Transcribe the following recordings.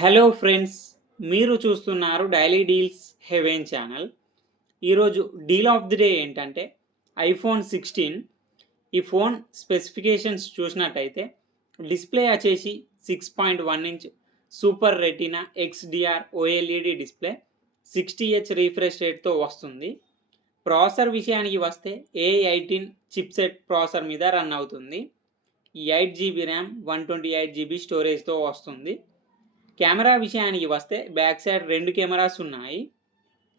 Hello friends, మీరు చూస్తున్నారు daily deals heaven channel. ఈరోజు డీల్ ఆఫ్ ది డే ఏంటంటే ఐఫోన్ 16. ఈ ఫోన్ స్పెసిఫికేషన్స్ చూసినట్టయితే డిస్ప్లే వచ్చేసి 6.1 inch super retina XDR OLED display, 60Hz refresh రేట్తో వస్తుంది. ప్రాసెసర్ విషయానికి వస్తే A18 చిప్సెట్ ప్రాసెసర్ మీద రన్ అవుతుంది. 8GB ర్యామ్, 128GB స్టోరేజ్తో వస్తుంది. కెమెరా విషయానికి వస్తే బ్యాక్ సైడ్ 2 కెమెరాస్ ఉన్నాయి.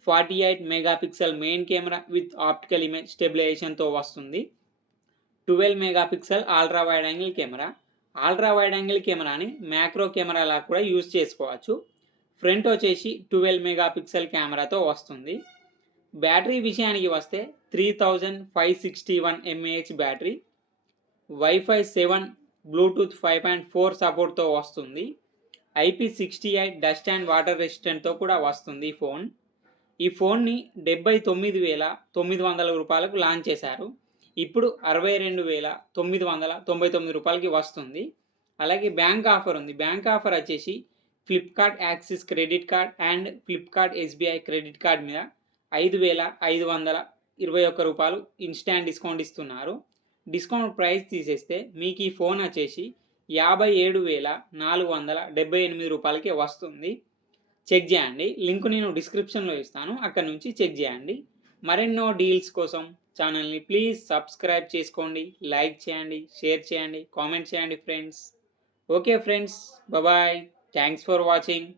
48 megapixel main camera with optical image స్టెబిలైజేషన్తో వస్తుంది. 12 megapixel ultra wide angle camera. Ultra wide angle కెమెరాని మ్యాక్రో కెమెరాలా కూడా యూజ్ చేసుకోవచ్చు. ఫ్రంట్ వచ్చేసి 12 మెగాపిక్సెల్ కెమెరాతో వస్తుంది. బ్యాటరీ విషయానికి వస్తే 3561 mAh బ్యాటరీ, వైఫై 7, బ్లూటూత్ 5.4 సపోర్ట్తో వస్తుంది. IP68 డస్ట్ అండ్ వాటర్ రెసిస్టెంట్తో కూడా వస్తుంది ఈ ఫోన్ని 79,900 రూపాయలకు లాంచ్ చేశారు. ఇప్పుడు 62,999 రూపాయలకి వస్తుంది. అలాగే బ్యాంక్ ఆఫర్ ఉంది. బ్యాంక్ ఆఫర్ వచ్చేసి Flipkart axis credit card and Flipkart SBI credit card మీద 5,521 రూపాయలు ఇన్స్టాంట్ డిస్కౌంట్ ఇస్తున్నారు. డిస్కౌంట్ ప్రైస్ తీసేస్తే మీకు ఈ ఫోన్ వచ్చేసి 57,478 రూపాయలకి వస్తుంది. చెక్ చేయండి. లింక్ నేను డిస్క్రిప్షన్లో ఇస్తాను, అక్కడ నుంచి చెక్ చేయండి. మరెన్నో డీల్స్ కోసం ఛానల్ని ప్లీజ్ సబ్స్క్రైబ్ చేసుకోండి, లైక్ చేయండి, షేర్ చేయండి, కామెంట్ చేయండి friends. Okay friends, bye. Thanks for watching.